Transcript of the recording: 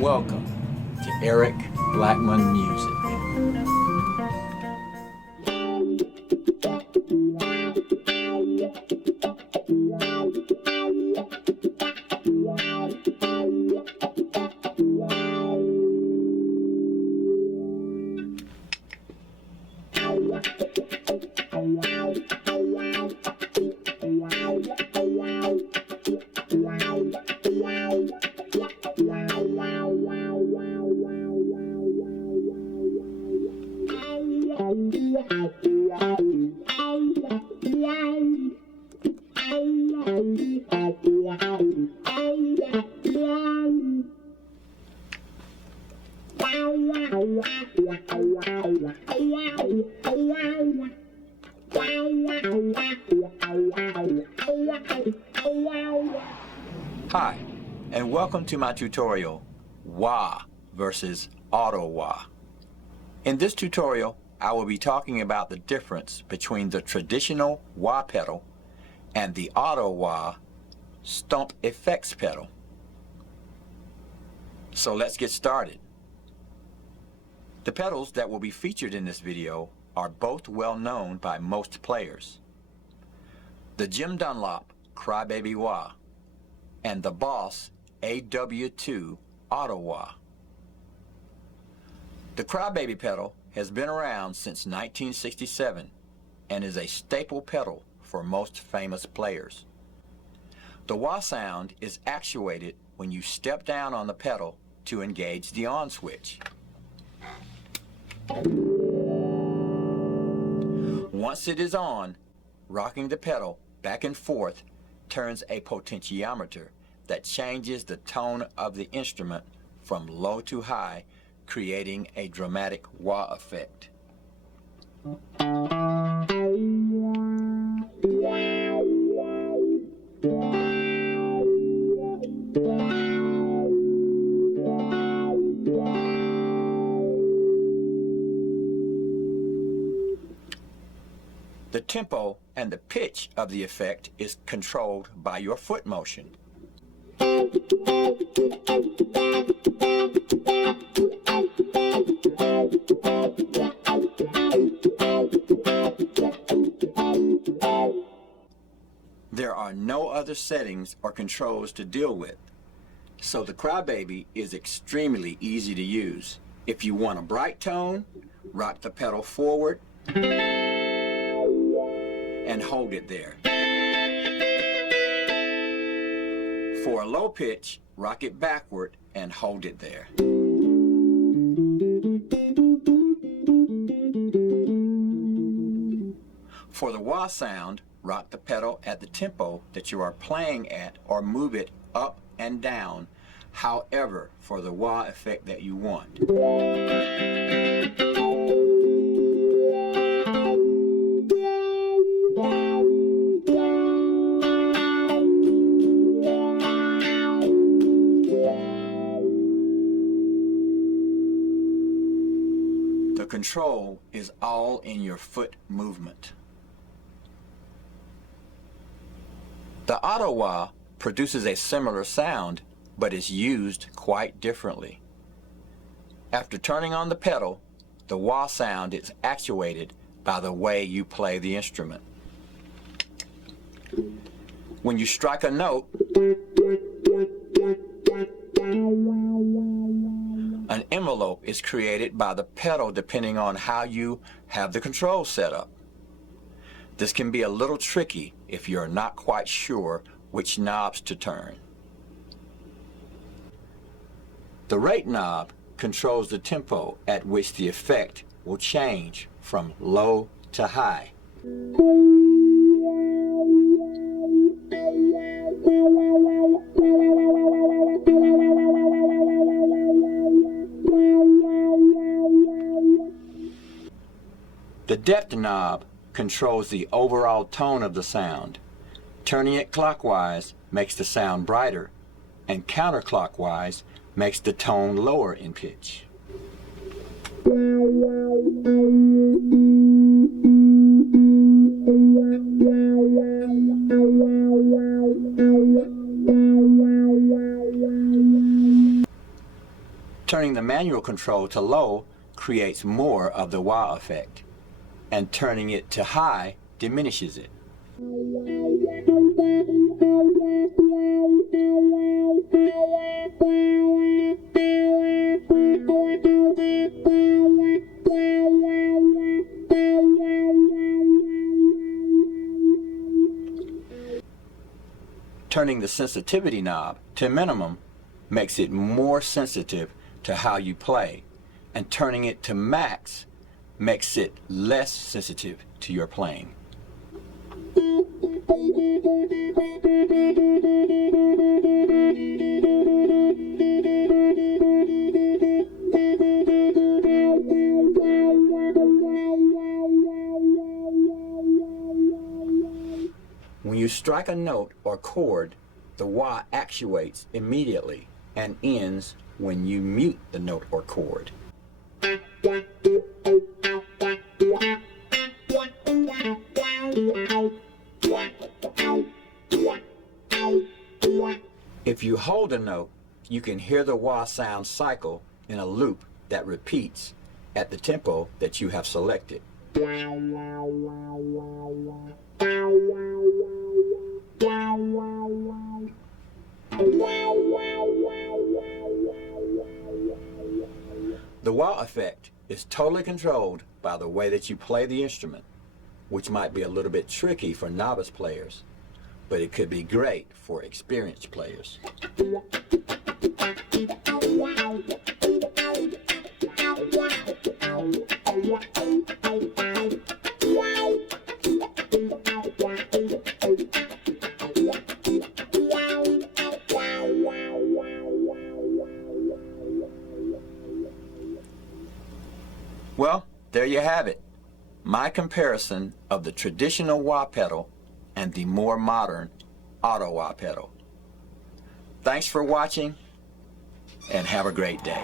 Welcome to Eric Blackmon Music. Hi, and welcome to my tutorial, wah versus auto wah. In this tutorial, I will be talking about the difference between the traditional wah pedal and the auto wah stomp effects pedal. So let's get started. The pedals that will be featured in this video are both well known by most players. The Jim Dunlop Crybaby Wah and the Boss AW2 Auto Wah. The Crybaby pedal has been around since 1967 and is a staple pedal for most famous players. The wah sound is actuated when you step down on the pedal to engage the on switch. Once it is on, rocking the pedal back and forth turns a potentiometer that changes the tone of the instrument from low to high, creating a dramatic wah effect. The tempo and the pitch of the effect is controlled by your foot motion. There are no other settings or controls to deal with, so the Crybaby is extremely easy to use. If you want a bright tone, rock the pedal forward and hold it there. For a low pitch, rock it backward and hold it there. For the wah sound, rock the pedal at the tempo that you are playing at or move it up and down, however, for the wah effect that you want. The control is all in your foot movement. The auto wah produces a similar sound, but is used quite differently. After turning on the pedal, the wah sound is actuated by the way you play the instrument. When you strike a note, an envelope is created by the pedal depending on how you have the control set up. This can be a little tricky if you're not quite sure which knobs to turn. The rate knob controls the tempo at which the effect will change from low to high. The depth knob controls the overall tone of the sound. Turning it clockwise makes the sound brighter, and counterclockwise makes the tone lower in pitch. Turning the manual control to low creates more of the wah effect, and turning it to high diminishes it. Turning the sensitivity knob to minimum makes it more sensitive to how you play, and turning it to max makes it less sensitive to your playing. When you strike a note or chord, the wah actuates immediately and ends when you mute the note or chord. If you hold a note, you can hear the wah sound cycle in a loop that repeats at the tempo that you have selected. The wah effect is totally controlled by the way that you play the instrument, which might be a little bit tricky for novice players, but it could be great for experienced players. Well, there you have it. My comparison of the traditional wah pedal and the more modern auto wah pedal. Thanks for watching, and have a great day.